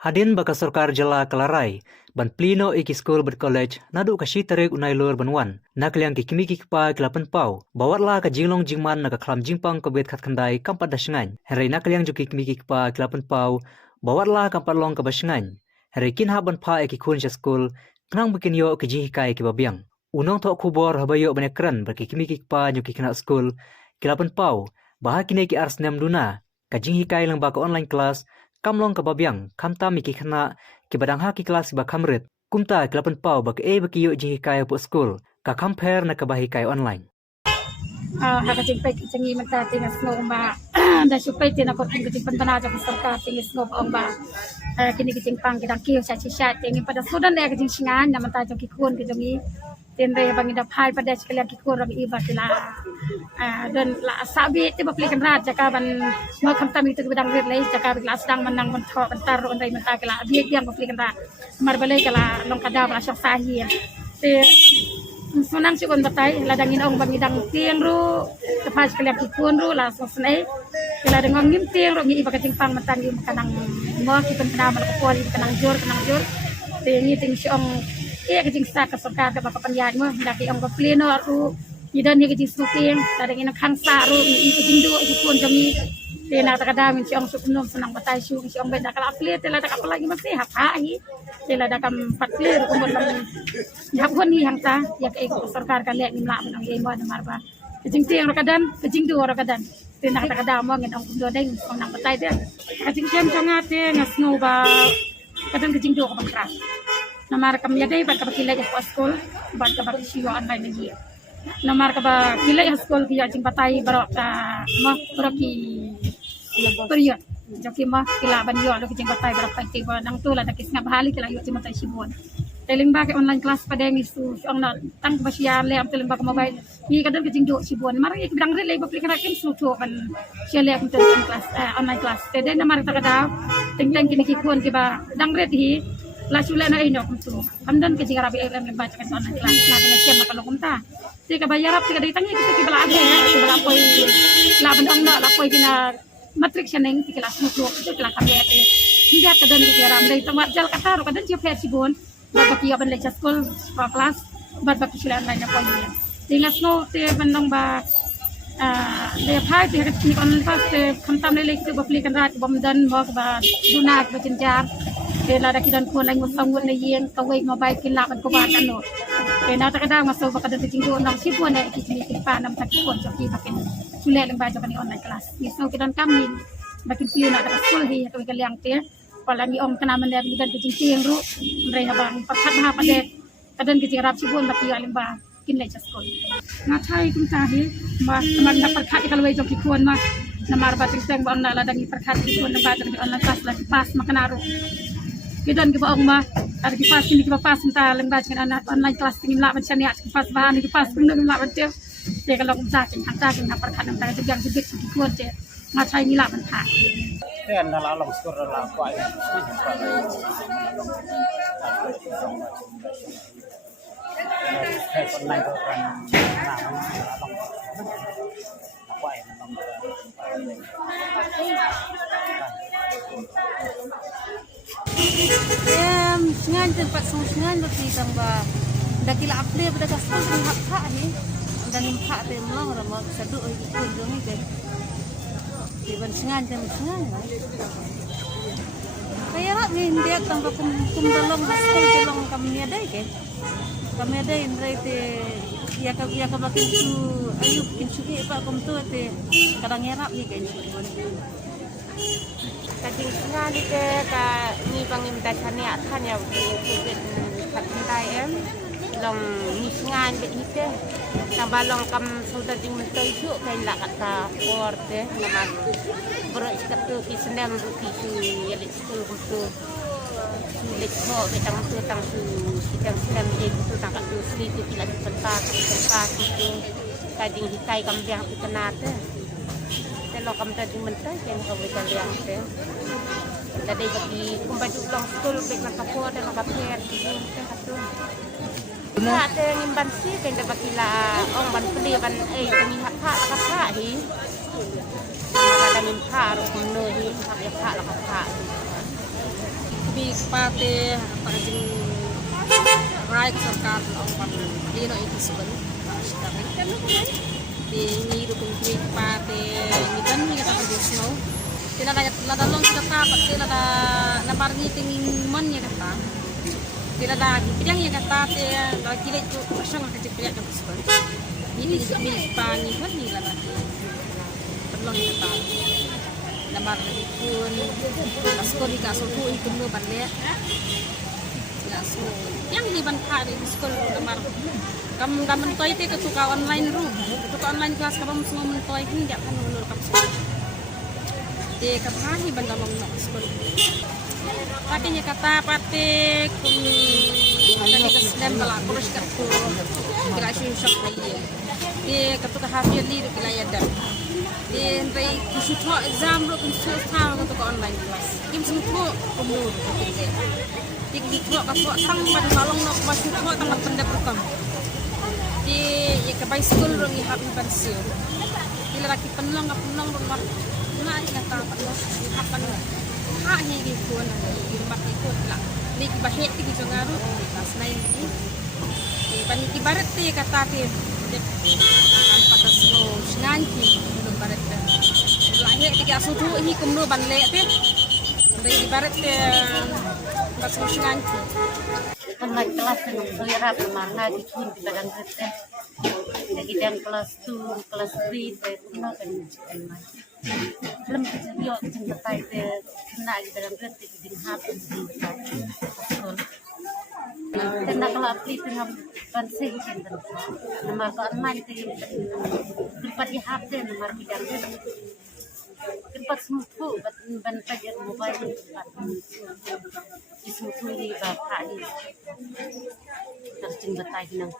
Hadin baka Sarkar Jala Kalarai, ban plino iki school ber college, nadu kashi tarik unai lor banwan, nakliang ki kimi ki pa kilapan pau, bawatla ka jinglong jingman naka klam jingpang kobet kat kandai kampat dasengan, herai nakliang juki kimi ki pa kilapan pau, bawatla kampat long ka basengan, herai kin haban pa iki kun school, kenang bikin yo ke jihikai ki babiang. Unong tok kubor habayo banekran baki kimi ki pa nyuki kena school, kilapan pau, bahak kini ki ars nem duna, ka jihikai lang baka online class, kamlong ka babiang kamta miki khana ki badang ha ki kelas ba kamrit kumta kilapan pau ba ke baki yo ji kai po school ka compare na ka bahi kai online haka jingpai jangi mata tingas no ba da supai tina ko ting jing pantana ja sarkar tingis no ong ba kini jing pang kita kiyo sa chat tingi pada sudan ya jing singan na mata jong ki kun ki jongi tin re bangi da phai pada sekali ki kun rang iba tila dan la sabi ti ba plikan rat jaka ban mo kham tam itu bidang rit lai jaka bi las dang manang ban tho ban tar on dai mata kala bi biang ba plikan rat mar balai kala long kada ba syok sahir te sunang si kon batay ladangin ong bangidang tiang ru tepas kalian ikun ru la sosnai kala dengong ngim tiang ru ngi iba kacing pang matang yum kanang mo ki pen kana mal ko li kanang jor te ngi ting si ong iya kacing sa ka sarkar ka ba panyan mo daki ong ko pleno ru idan ni kacing suting ladangin khang sa ru ngi kacing do ikun jami te na ta kadamin si ong supnom sunang batay si ong beda kala ple te la ta apalagi masih ha hi sila dakam patlir kumon lang yapon ni hangta yak e sarkar ka lek nimla man ang imo na marba kajing tiang rakadan kajing du rakadan tinak takada mo ngin ang kundo dai ngong nang patay de kajing jem jangate ngasno ba kadang kajing du ko pangkra na mar kam yadai ba ka kilay ko school ba ka ba siyo online ni na mar ka ba kilay school ki jing patay barok ta mo ki period joki mah kilaban yo lo kijing batay berapa tiba nang tula nakis nga bahali kila yo timotay sibon teling ba ke online class padeng isu ang na tang basya le am teling ba ka mobile ni kadang kijing do sibon mari ik bidang relay ba plikara kin suto ban siya le am teling class online class tede na mari takada tinglang kini kikon ki ba dang red hi la sula na ino kumtu amdan kijing rabi am le baca kan online class na dengan siya makalong kumta ti ka bayarap ti ka ditangi ki bala ade ti bala poy laban ong na la poy kina matrik seneng di kelas mutu itu kelas kami ate tidak kadang di ram dari tempat jal kata ro kadang dia sibon bagi ya ban lecah school kelas bagi silan lainnya poinnya dengan snow te bandong ba le phai te ni on pas te khamtam le lek ba plikan rat bom dan ba ba dunat ba jenjar te la da kidan ko lai ngusang ngun le yen ka wei mobile kin la ban ko ba kan no te na ta kadang masuk ba kadang tinggo nang sibon ne ki ni pa nam tak kon joki bakin sulit lang baca kani online class. Misal kita kami bakin pilih nak dapat school di atau kalian te. Kalau ni om kena mendap kita kecing yang ru mereka bang perkat bah pada kadang kecing rap sibun baki alim bah kin le school. Ngatai kum tahi mas teman nak perkat kalau wajib kikuan mah namar batin teng ba onna ladang perkat kikuan nak baca kani online class lagi pas makan aru. Kita ni ba ong mah ada kipas kini kita pas entah leng baca kani online class tingin lah macam ni kipas bahan ni kipas pun nak baca dia kalau kumsakin hang nak perkat nang tang yang sedikit kikuan je ngatai ni lah mentah kan dalam long skor dalam kuai hai online tu kan kuai sengan tempat sengan berarti tambah dah kila apply pada customer ni hak ni dan hak dia melang orang seduk ikut dong ni kan Iban sengan kaya rak ni dia tanpa kumbalong hasil jelong kami ada ke kami ada indra te ya ka makin su ayub kin suki pa kum tu te kadang erap ni kan kadang sengan ni ke ka ni pangim dasani athan ya ke kat tai em long ni sengan be ite tambah long kam sudah dimentai ju kain la kata porte nama berat kata ki senang rupi su yelik school kutu sulit ho betang tu tang su sidang senam je tu tang kat tu sli tu kila pentas itu kading hikai kam biang tu kenate telo kam tadi mentai kain ka betal yang te tadi bagi kumbaju long school bek nak kapor dan nak kaper tu satu Nah, ada yang bansi kan dapat kila orang ban beli ban kami hak hi. Ada min hak ro kuno hi hak ya hak la hak. kami pate pagajing right sarkat ang pamilino ikisaban di nido kung pate ni ban ni kata snow tila na dalong sa tapat tila na marniting man ya kata tila lagi pidang ya kata te lagi itu pasang ka jepya ka bisban ini milik pani kan ni la perlong ya kata namar pun asko di kaso tu ikut mo banle ya so yang ni ban ka di skol namar kam toy te ketuka online ru ketuka online kelas kam semua mentoy kan jak kan ulur kam skol de kapahi ban dalong na skol patinya kata pate kum ada di kesem bala kurus ka tu kira shop lagi de ketuka hafiz li kila yadan de rai kusutho exam ro kun su tha ketuka online kelas kim sutho kumur ke dik ditho ka so tang ban dalong no masutho tang pendek rekam di ya ke bay school ro ngi hab ban siu dila laki penlong ro mar na ina ta pa no hapan ha ni di ko na di mat di ko la ni ki bahe ti ki ngaru kelas 9 ni ban ki baret ti kata ti kan patas no snan ki no baret la he ti ka su tu hi kum no ban le ti dai di baret ti pas no snan ki Pernah kelas dengan selera permana di pun di badan kita. Jadi dan kelas 2, kelas 3 pernah kan belum yo cinta itu kena di dalam kita di hati cinta. Kena kalau apli tengah pansih cinta. Nomor online itu tempat di hati nomor bidang itu. Tempat semua ban pajar mobile tempat di semua di bapak di terjun betai nang